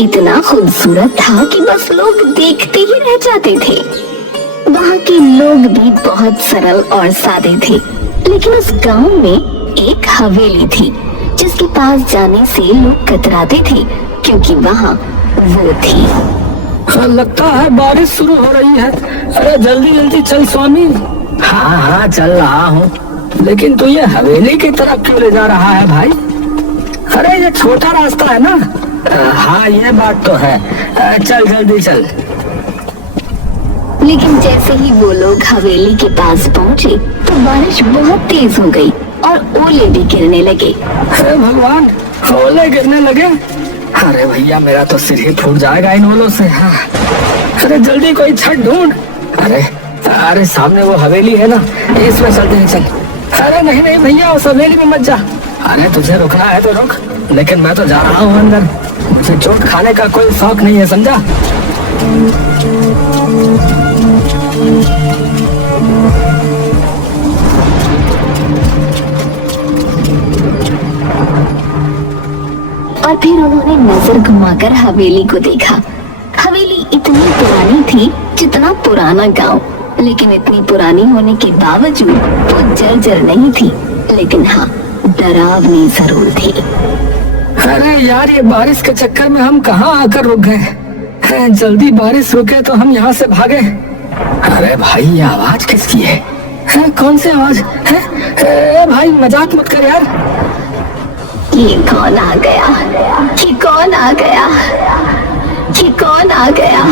इतना खूबसूरत था कि बस लोग देखते ही रह जाते थे। वहाँ के लोग भी बहुत सरल और सादे थे, लेकिन उस गांव में एक हवेली थी जिसके पास जाने से लोग कतराते थे, क्योंकि वहाँ वो थी। लगता है बारिश शुरू हो रही है। अरे जल्दी जल्दी चल स्वामी। हाँ हाँ चल रहा हूँ, लेकिन तू ये हवेली की तरफ क्यों ले जा रहा है भाई? अरे ये छोटा रास्ता है ना। हाँ ये बात तो है। चल जल्दी चल। लेकिन जैसे ही वो लोग हवेली के पास पहुँचे तो बारिश बहुत तेज हो गई और ओले भी गिरने लगे। अरे भगवान, ओले गिरने लगे। अरे भैया मेरा तो सिर ही फूट जाएगा इन ओलों से। हाँ। अरे जल्दी कोई छत ढूंढ। अरे अरे सामने वो हवेली है ना, इसमें चलते हैं चल। अरे नहीं नहीं भैया, उस हवेली में मत जा। अरे तुझे रुकना है तो रुक, लेकिन मैं तो जा रहा हूँ अंदर। मुझे चोट खाने का कोई शौक नहीं है, समझा? और फिर उन्होंने नजर घुमाकर हवेली को देखा। हवेली इतनी पुरानी थी जितना पुराना गांव, लेकिन इतनी पुरानी होने के बावजूद वो जर्जर नहीं थी, लेकिन हाँ डरावनी जरूर थी। अरे यार, ये बारिश के चक्कर में हम कहाँ आकर रुक गए। जल्दी बारिश रुके तो हम यहाँ से भागे। अरे भाई ये आवाज किसकी है? कौन सी आवाज है? भाई मजाक मत कर यार। ये कौन आ गया? ये कौन आ गया? ये कौन आ गया?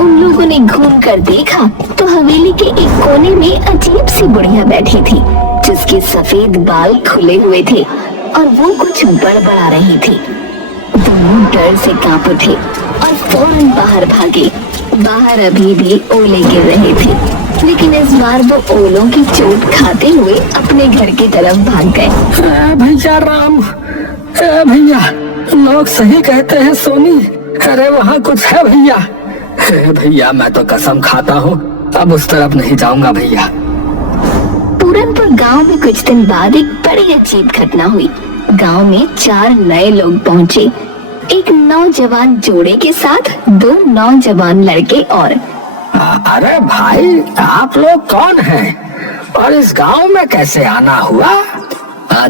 उन लोगों ने घूम कर देखा तो हवेली के एक कोने में अजीब सी बुढ़िया बैठी थी, जिसके सफेद बाल खुले हुए थे और वो कुछ बड़बड़ा रही थी। दोनों डर से कांप उठे और फौरन बाहर भागे। बाहर अभी भी ओले गिर रहे थे, लेकिन इस बार वो ओलों की चोट खाते हुए अपने घर की तरफ भाग गए। भैया राम, भैया लोग सही कहते हैं सोनी। अरे वहाँ कुछ है भैया। भैया मैं तो कसम खाता हूँ अब उस तरफ नहीं जाऊंगा भैया। पूरनपुर गांव में कुछ दिन बाद एक बड़ी अजीब घटना हुई। गांव में 4 नए लोग पहुँचे, एक नौजवान जोड़े के साथ 2 नौजवान लड़के और। अरे भाई आप लोग कौन हैं और इस गांव में कैसे आना हुआ?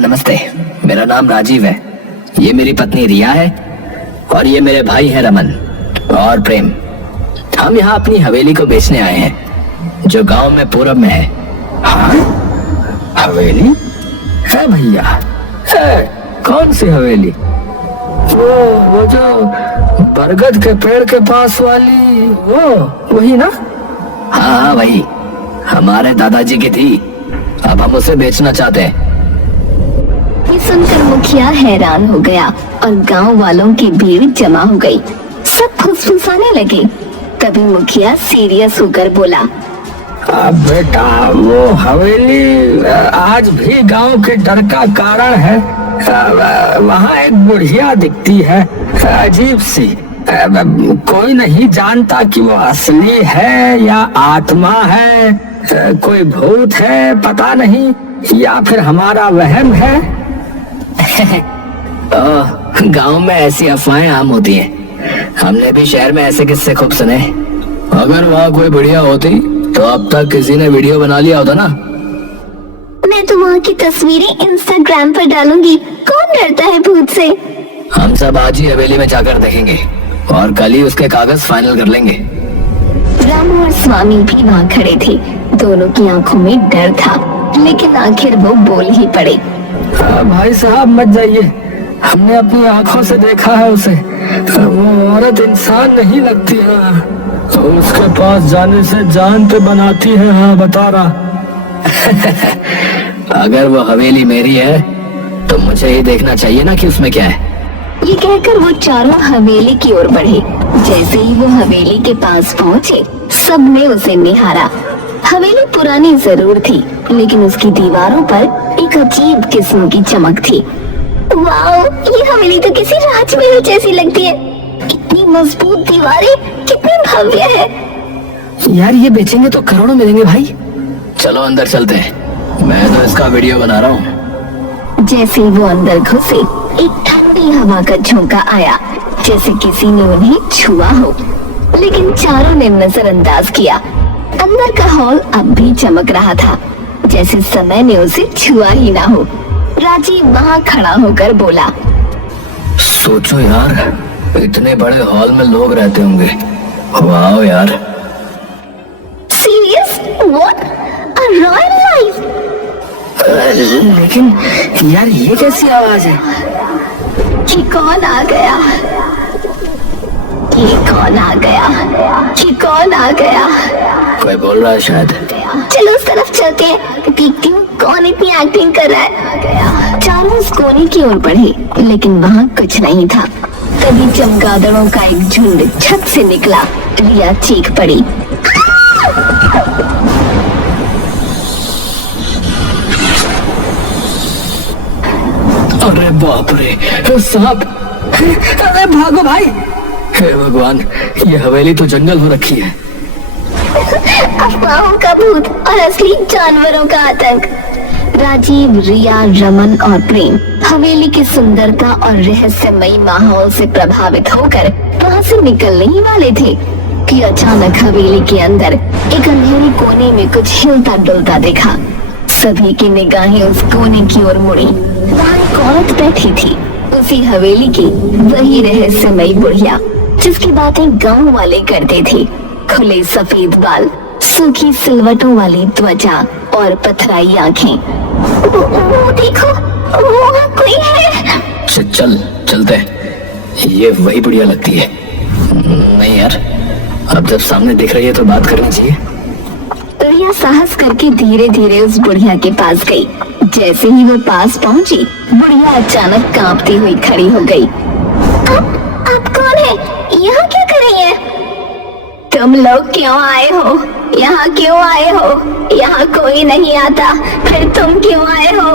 नमस्ते, मेरा नाम राजीव है। ये मेरी पत्नी रिया है और ये मेरे भाई हैं रमन और प्रेम। हम यहाँ अपनी हवेली को बेचने आए हैं जो गांव में पूरब में है। हाँ हवेली है भैया? है? कौन सी हवेली? वो जो बरगद के पेड़ के पास वाली, वो वही ना? हाँ वही, हमारे दादाजी की थी, अब हम उसे बेचना चाहते हैं। ये सुनकर मुखिया हैरान हो गया और गांव वालों की भीड़ जमा हो गई। सब फुसफुसाने लगे। तभी मुखिया सीरियस होकर बोला, बेटा वो हवेली आज भी गांव के डर का कारण है। वहाँ एक बुढ़िया दिखती है अजीब सी। कोई नहीं जानता कि वो असली है या आत्मा है, कोई भूत है पता नहीं, या फिर हमारा वहम है। गांव में ऐसी अफवाहें आम होती हैं। हमने भी शहर में ऐसे किस्से खूब सुने। अगर वहाँ कोई बढ़िया होती तो अब तक किसी ने वीडियो बना लिया होता ना। मैं तो वहाँ की तस्वीरें इंस्टाग्राम पर डालूंगी, कौन डरता है भूत से। हम सब आज ही हवेली में जाकर देखेंगे और कल ही उसके कागज फाइनल कर लेंगे। रामू और स्वामी भी वहाँ खड़े थे। दोनों की आंखों में डर था, लेकिन आखिर वो बोल ही पड़े। भाई साहब मत जाइए, हमने अपनी आंखों से देखा है उसे। वो औरत इंसान नहीं लगती है, तो उसके पास जाने से जान पे बनाती है। हाँ बता रहा। अगर वो हवेली मेरी है तो मुझे ही देखना चाहिए ना कि उसमें क्या है। ये कहकर वो चारों हवेली की ओर बढ़े। जैसे ही वो हवेली के पास पहुँचे, सबने उसे निहारा। हवेली पुरानी जरूर थी, लेकिन उसकी दीवारों पर एक अजीब किस्म की चमक थी। वाओ, ये हवेली तो किसी राजमहल जैसी लगती है। इतनी मजबूत दीवारें, कितनी भव्य है। यार ये बेचेंगे तो करोड़ों मिलेंगे भाई। चलो अंदर चलते हैं, मैं तो इसका वीडियो बना रहा हूँ। जैसे ही वो अंदर घुसे, एक ठंडी हवा का झोंका आया। जैसे किसी ने उन्हें छुआ हो, लेकिन चारों ने नजरअंदाज किया। अंदर का हॉल अब भी चमक रहा था, जैसे समय ने उसे छुआ ही ना हो। राजीव वहाँ खड़ा होकर बोला, सोचो यार, इतने बड़े हॉल में लोग रहते होंगे। वाह यार। Serious? What? A royal life? लेकिन यार ये कैसी आवाज है? ये कौन आ गया? ये कौन आ गया? ये कौन आ गया? कोई बोल रहा है शायद। चलो उस तरफ चलते हैं, देखती हूँ कौन इतनी एक्टिंग कर रहा है। चारों उस कोने की ओर बढ़े, लेकिन वहाँ कुछ नहीं था। तभी चमगादड़ों का एक झुंड छत से निकला। रिया चीख पड़ी। अरे बाप रे, सांप! अरे भागो भाई! हे भगवान, ये हवेली तो जंगल हो रखी है। अफवाहों का भूत और असली जानवरों का आतंक। राजीव, रिया, रमन और प्रेम हवेली की सुंदरता और रहस्यमयी माहौल से प्रभावित होकर वहाँ से निकलने ही वाले थे कि अचानक हवेली के अंदर एक अंधेरे कोने में कुछ हिलता डुलता दिखा। सभी की निगाहें उस कोने की ओर मुड़ी। वहाँ एक औरत बैठी थी, उसी हवेली की वही रहस्यमयी बुढ़िया जिसकी बातें गांव वाले करते थे। खुले सफेद बाल, सूखी सिलवटों वाली त्वचा और पथराई आंखें। वो देखो, वो कोई है। चलते। ये वही बुढ़िया लगती है। नहीं यार, अब जब सामने दिख रही है तो बात करनी चाहिए। रिया साहस करके धीरे धीरे उस बुढ़िया के पास गई। जैसे ही वो पास पहुंची, बुढ़िया अचानक कांपती हुई खड़ी हो गई। आप कौन है? यहाँ क्या कर रही है? तुम लोग क्यों आए हो? यहाँ क्यों आए हो? यहाँ कोई नहीं आता, फिर तुम क्यों आए हो?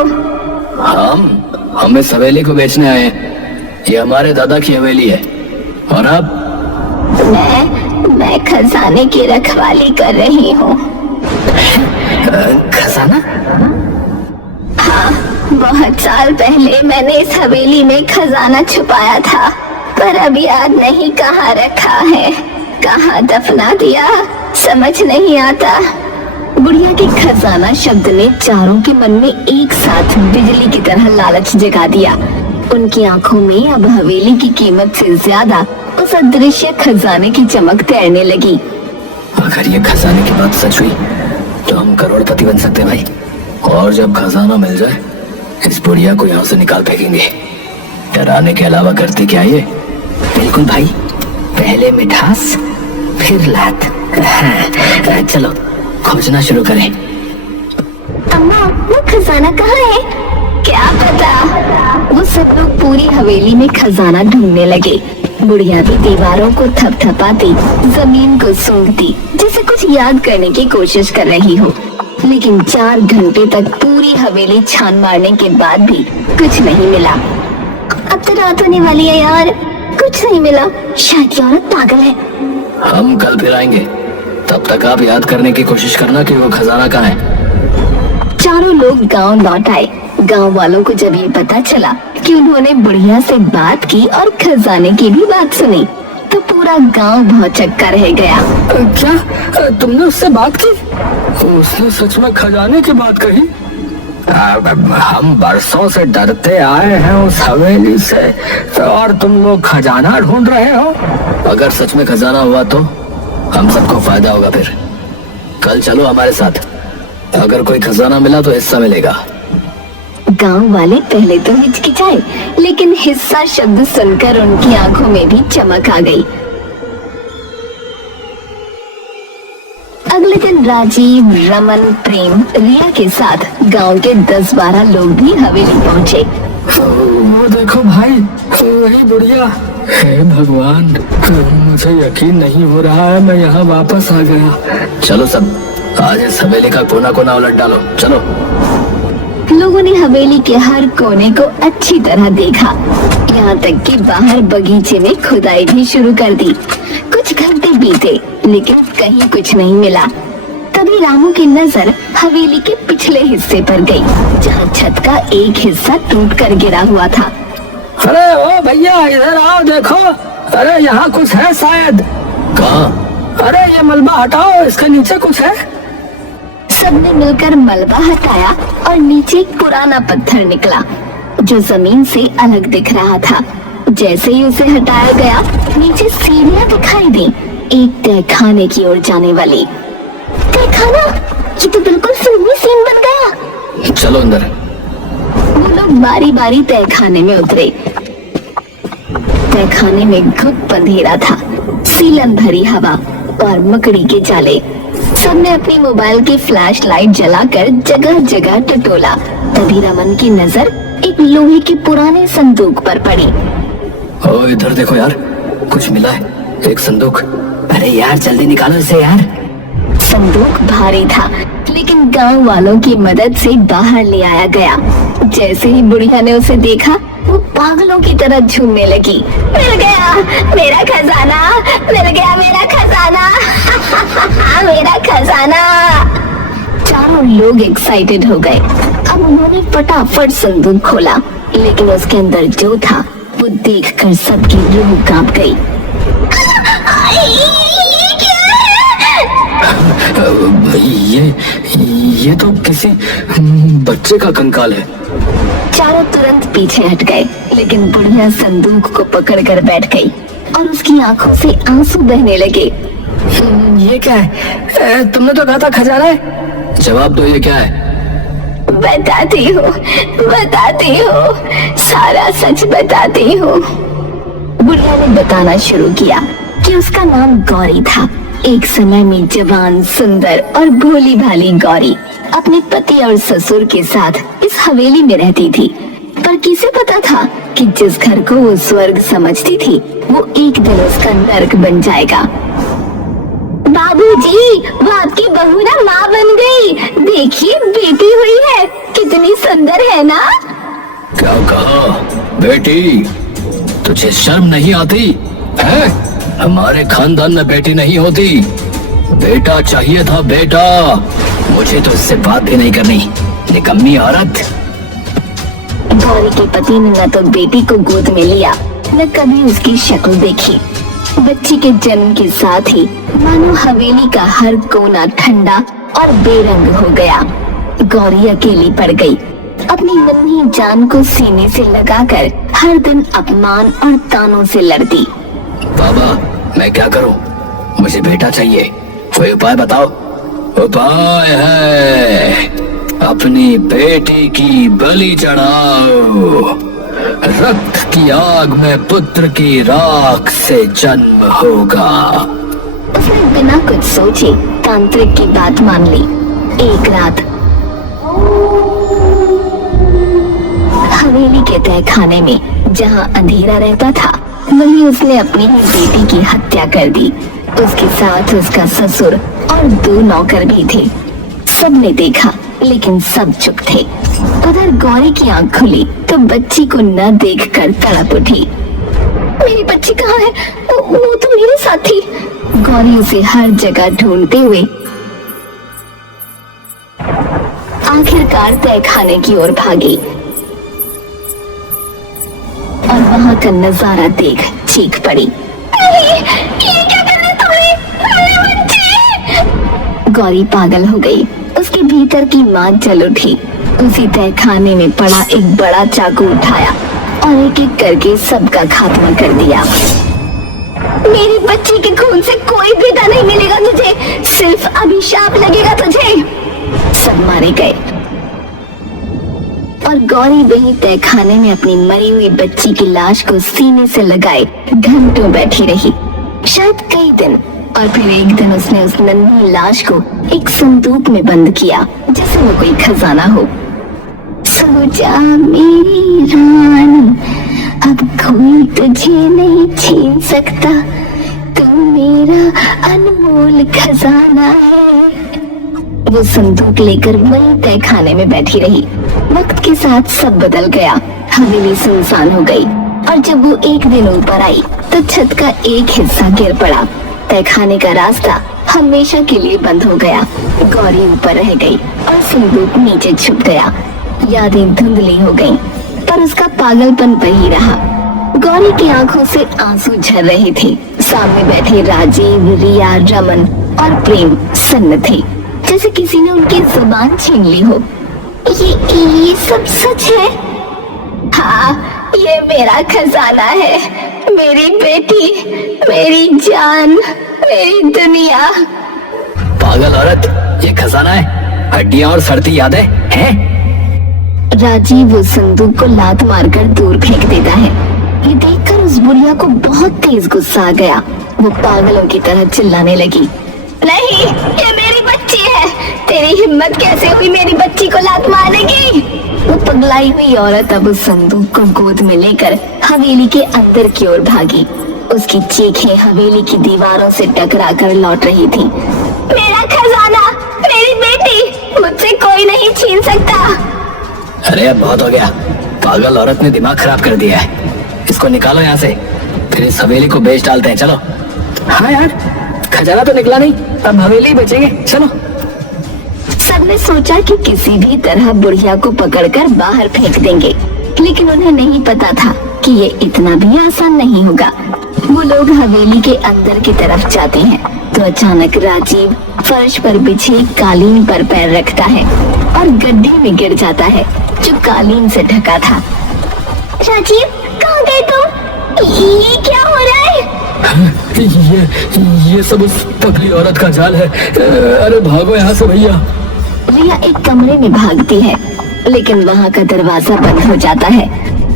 हम इस हवेली को बेचने आए हैं। ये हमारे दादा की हवेली है। और अब मैं खजाने की रखवाली कर रही हूँ। खजाना? हाँ, बहुत साल पहले मैंने इस हवेली में खजाना छुपाया था, पर अब याद नहीं कहाँ रखा है, कहाँ दफना दिया, समझ नहीं आता। बुढ़िया के खजाना शब्द ने चारों के मन में एक साथ बिजली की तरह लालच जगा दिया। उनकी आंखों में अब हवेली की कीमत से ज्यादा उस अदृश्य खजाने की चमक तैरने लगी। अगर ये खजाने की बात सच हुई तो हम करोड़पति बन सकते भाई। और जब खजाना मिल जाए, इस बुढ़िया को यहाँ से निकाल फेंकेंगे। डराने के अलावा करते क्या ये? बिल्कुल भाई, पहले मिठास फिर लात। हाँ, चलो खोजना शुरू करें। अम्मा, वो खजाना कहाँ है? क्या पता। वो सब लोग पूरी हवेली में खजाना ढूंढने लगे। बुढ़िया भी दीवारों को थपथपाती, जमीन को सूंघती, जैसे कुछ याद करने की कोशिश कर रही हो। लेकिन 4 घंटे तक पूरी हवेली छान मारने के बाद भी कुछ नहीं मिला। अब तो रात होने वाली है यार, कुछ नहीं मिला। शायद ये औरत पागल है। हम कल फिर आएंगे, तब तक आप याद करने की कोशिश करना कि वो खजाना कहाँ है। चारों लोग गांव लौट आए। गांव वालों को जब ये पता चला कि उन्होंने बुढ़िया से बात की और खजाने की भी बात सुनी, तो पूरा गांव भौचक्का रह गया। क्या तुमने उससे बात की? उसने सच में खजाने की बात कही? हम बरसों से डरते आए हैं उस हवेली से, और तुम लोग खजाना ढूंढ रहे हो। अगर सच में खजाना हुआ तो हम सबको फायदा होगा। फिर कल चलो हमारे साथ, अगर कोई खजाना मिला तो हिस्सा मिलेगा। गांव वाले पहले तो हिचकिचाए, लेकिन हिस्सा शब्द सुनकर उनकी आंखों में भी चमक आ गई। अगले दिन राजीव, रमन, प्रेम, रिया के साथ गांव के 10-12 लोग भी हवेली पहुंचे। वो देखो भाई, वही बुढ़िया। हे भगवान, मुझे यकीन नहीं हो रहा है मैं यहाँ वापस आ गया। चलो सब, आज इस हवेली का कोना कोना उलट डालो। चलो। लोगों ने हवेली के हर कोने को अच्छी तरह देखा, यहाँ तक कि बाहर बगीचे में खुदाई भी शुरू कर दी। कुछ घंटे बीते, लेकिन कहीं कुछ नहीं मिला। तभी रामू की नजर हवेली के पिछले हिस्से पर गई, जहाँ छत का एक हिस्सा टूट कर गिरा हुआ था। अरे ओ भैया, इधर आओ, देखो अरे यहाँ कुछ है शायद। कहाँ? अरे ये मलबा हटाओ, इसके नीचे कुछ है। सबने मिलकर मलबा हटाया और नीचे एक पुराना पत्थर निकला जो जमीन से अलग दिख रहा था। जैसे ही उसे हटाया गया, नीचे सीढ़ियां दिखाई दी, एक तहखाने की ओर जाने वाली। तहखाना? ये तो बिल्कुल फिल्मी सीन बन गया। चलो अंदर। वो लोग बारी बारी तहखाने में उतरे। तहखाने में गुप्त अंधेरा था, सीलन भरी हवा और मकड़ी के जाले। सबने अपनी मोबाइल की फ्लैश लाइट जलाकर जगह जगह टटोला। तभी रमन की नजर एक लोहे के पुराने संदूक पर पड़ी। ओ इधर देखो यार, कुछ मिला है, एक संदूक। अरे यार जल्दी निकालो इसे यार। संदूक भारी था, लेकिन गांव वालों की मदद से बाहर ले आया गया। जैसे ही बुढ़िया ने उसे देखा, वो पागलों की तरह झूमने लगी। मिल गया मेरा खजाना, मिल गया मेरा खजाना, मेरा खजाना। चारों लोग एक्साइटेड हो गए। अब उन्होंने फटाफट संदूक खोला, लेकिन उसके अंदर जो था वो देखकर सबकी रूह कांप गई। ये तो किसी बच्चे का कंकाल है। चारों तुरंत पीछे हट गए, लेकिन बुढ़िया संदूक को पकड़कर बैठ गई और उसकी आंखों से आंसू बहने लगे। ये क्या है? तुमने तो कहा था खजाना है। जवाब दो, ये क्या है? बताती हूँ, सारा सच बताती हूँ। बुढ़िया ने बताना शुरू किया कि उसका नाम गौरी था। एक समय में जवान, सुंदर और भोली भाली गौरी अपने पति और ससुर के साथ इस हवेली में रहती थी। पर किसे पता था कि जिस घर को वो स्वर्ग समझती थी, वो एक दिन उसका नर्क बन जाएगा। बाबूजी, वो आपकी बहू ना माँ बन गई। देखिए बेटी हुई है, कितनी सुंदर है ना। क्या कहा बेटी? तुझे शर्म नहीं आती है? हमारे खानदान में बेटी नहीं होती, बेटा चाहिए था, बेटा। मुझे तो इससे बात भी नहीं करनी, निकम्मी औरत। गौरी के पति ने न तो बेटी को गोद में लिया, न कभी उसकी शक्ल देखी। बच्ची के जन्म के साथ ही मानो हवेली का हर कोना ठंडा और बेरंग हो गया। गौरी अकेली पड़ गई, अपनी नन्ही जान को सीने से लगाकर हर दिन अपमान और तानों से लड़ती। बाबा, मैं क्या करूं? मुझे बेटा चाहिए, कोई उपाय बताओ। उपाय है, अपनी बेटी की बलि चढ़ाओ। रक्त की आग में पुत्र की राख से जन्म होगा। उसने बिना कुछ सोचे तांत्रिक की बात मान ली। एक रात हवेली के तहखाने में जहाँ अंधेरा रहता था, वहीं उसने अपनी ही बेटी की हत्या कर दी। उसके साथ उसका ससुर और 2 नौकर भी थे। सबने देखा, लेकिन सब चुप थे। उधर गौरी की आंख खुली तो बच्ची को न देखकर तड़प उठी। मेरी बच्ची कहाँ है? वो तो मेरे साथ थी। गौरी उसे हर जगह ढूंढते हुए आखिरकार तहखाने की ओर भागी और वहां का नजारा देख चीख पड़ी। ये क्या कर रहे तुमने? मेरी बच्ची! गौरी पागल हो गई। उसके भीतर की मां जल उठी। उसी तहखाने में पड़ा एक बड़ा चाकू उठाया और एक एक करके सबका खात्मा कर दिया। मेरी बच्ची के खून से कोई बेटा नहीं मिलेगा तुझे, सिर्फ अभिशाप लगेगा तुझे। सब मारे गए और गौरी वही तहखाने में अपनी मरी हुई बच्ची की लाश को सीने से लगाए घंटों बैठी रही, शायद कई दिन। और फिर एक दिन उसने उस नन्ही लाश को एक संदूक में बंद किया, जैसे वो कोई खजाना हो। सो जा मेरी रानी, अब कोई तुझे नहीं छीन सकता, तू मेरा अनमोल खजाना है। वो संदूक लेकर वहीं तहखाने में बैठी रही। वक्त के साथ सब बदल गया। हवेली सुनसान हो गई और जब वो एक दिन ऊपर आई तो छत का एक हिस्सा गिर पड़ा। तहखाने का रास्ता हमेशा के लिए बंद हो गया। गौरी ऊपर रह गई और संदूक नीचे छुप गया। यादें धुंधली हो गईं, पर उसका पागलपन वही रहा। गौरी की आंखों से आंसू झर रहे थे। सामने बैठे राजीव, रिया, रमन और प्रेम सन्न थे, जैसे किसी ने उनकी जुबान छीन ली हो। ये सब सच है? हाँ, ये मेरा खजाना है, मेरी बेटी, मेरी जान, मेरी दुनिया। पागल औरत, ये खजाना है, हड्डियां और सड़ती यादें हैं? राजीव उस संदूक को लात मारकर दूर फेंक देता है। ये देखकर उस बुढ़िया को बहुत तेज गुस्सा आ गया। वो पागलों की तरह चिल्लाने लगी, नहीं, ये मेरी बच्ची है, तेरी हिम्मत कैसे हुई मेरी बच्ची को लात मारने की? वो पगलाई हुई औरत अब उस संदूक को गोद में लेकर हवेली के अंदर की ओर भागी। उसकी चीखें हवेली की दीवारों से टकरा कर लौट रही थी। मेरा खजाना, मेरी बेटी, मुझसे कोई नहीं छीन सकता। अरे अब बहुत हो गया, पागल औरत ने दिमाग खराब कर दिया है। इसको निकालो यहाँ से, फिर इस हवेली को बेच डालते हैं। चलो। हाँ यार, खजाना तो निकला नहीं, अब हवेली बेचेंगे, चलो। सबने सोचा कि किसी भी तरह बुढ़िया को पकड़कर बाहर फेंक देंगे, लेकिन उन्हें नहीं पता था कि ये इतना भी आसान नहीं होगा। वो लोग हवेली के अंदर की तरफ जाते हैं तो अचानक राजीव फर्श पर बिछे कालीन पर पैर रखता है और गड्ढे में गिर जाता है जो कालीन से ढका था। राजीव, कहाँ गए तुम? ये क्या हो रहा है? ये सब उस पगली औरत का जाल है। अरे भागो यहाँ से भैया। रिया एक कमरे में भागती है, लेकिन वहाँ का दरवाजा बंद हो जाता है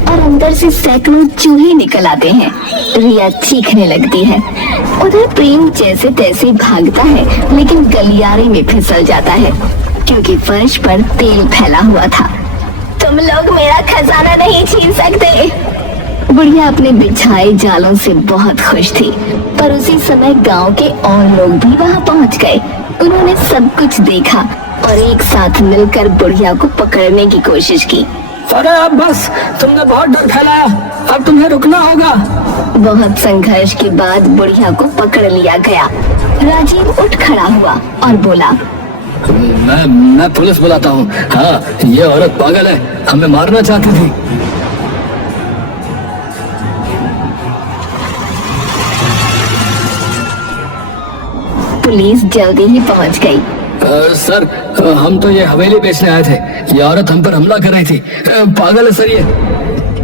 और अंदर से सैकड़ों चूहे निकल आते हैं। रिया चीखने लगती है। उधर प्रेम जैसे तैसे भागता है, लेकिन गलियारे में फिसल जाता है क्योंकि फर्श पर तेल फैला हुआ था। तुम लोग मेरा खजाना नहीं छीन सकते। बुढ़िया अपने बिछाए जालों से बहुत खुश थी, पर उसी समय गांव के और लोग भी वहां पहुंच गए। उन्होंने सब कुछ देखा और एक साथ मिलकर बुढ़िया को पकड़ने की कोशिश की। अरे अब बस, तुमने बहुत डर फैलाया, अब तुम्हें रुकना होगा। बहुत संघर्ष के बाद बुढ़िया को पकड़ लिया गया। राजीव उठ खड़ा हुआ और बोला, मैं पुलिस बुलाता हूँ। हाँ, ये औरत पागल है, हमें मारना चाहती थी। पुलिस जल्दी ही पहुंच गई। सर, हम तो ये हवेली बेचने आए थे, ये औरत हम पर हमला कर रही थी। पागल है सर ये।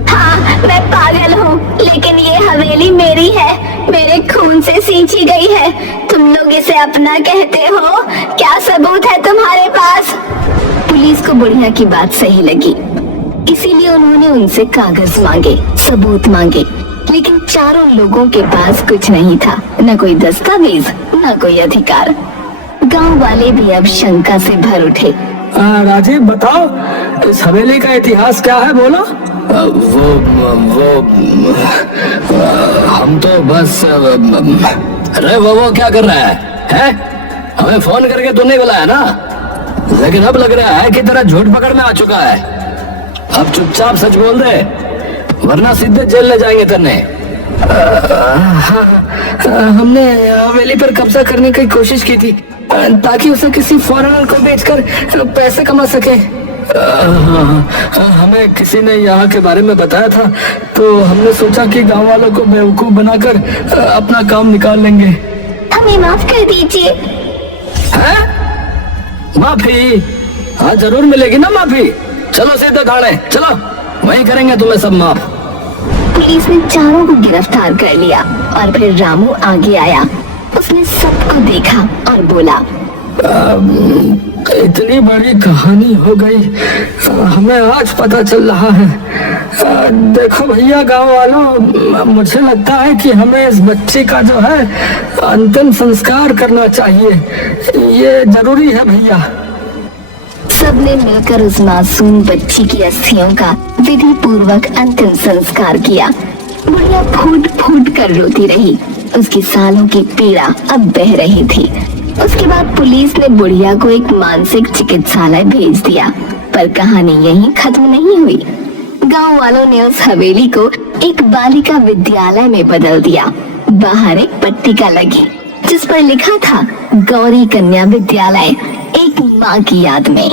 हाँ, मैं पागल हूँ, लेकिन ये हवेली मेरी है, मेरे खून से सींची गई है। तुम लोग इसे अपना कहते हो? क्या सबूत है तुम्हारे पास? पुलिस को बुढ़िया की बात सही लगी, इसीलिए उन्होंने उनसे कागज मांगे, सबूत मांगे, लेकिन चारों लोगों के पास कुछ नहीं था, न कोई दस्तावेज, न कोई अधिकार। गांव वाले भी अब शंका से भर उठे। राजीव, बताओ, इस हवेली का इतिहास क्या है, बोलो। हम तो बस अरे वो क्या कर रहा है? हमें फोन करके तूने बुलाया ना, लेकिन अब लग रहा है कि तेरा झूठ पकड़ में आ चुका है। अब चुपचाप सच बोल दे, वरना सीधे जेल ले जाएंगे तेने। हमने हवेली पर कब्जा करने की कोशिश की थी ताकि उसे किसी फॉरेनर को बेचकर पैसे कमा सके। हमें किसी ने यहाँ के बारे में बताया था, तो हमने सोचा कि गांव वालों को बेवकूफ बनाकर अपना काम निकाल लेंगे। हमें माफ कर दीजिए। हैं? माफी? हाँ, जरूर मिलेगी ना माफी। चलो सीधे थाने चलो, वहीं करेंगे तुम्हें सब माफ। पुलिस ने चारों को गिरफ्तार कर लिया और फिर रामू आगे आया। उसने सबको देखा और बोला, इतनी बड़ी कहानी हो गई, हमें आज पता चल रहा है। देखो भैया, गांव वालों, मुझे लगता है कि हमें इस बच्चे का जो है अंतिम संस्कार करना चाहिए, ये जरूरी है भैया। सबने मिलकर उस मासूम बच्ची की अस्थियों का विधि पूर्वक अंतिम संस्कार किया। बुढ़िया फूट फूट कर रोती रही, उसकी सालों की पीड़ा अब बह रही थी। उसके बाद पुलिस ने बुढ़िया को एक मानसिक चिकित्सालय भेज दिया, पर कहानी यहीं खत्म नहीं हुई। गांव वालों ने उस हवेली को एक बालिका विद्यालय में बदल दिया। बाहर एक पट्टिका लगी जिस पर लिखा था, गौरी कन्या विद्यालय, एक माँ की याद में।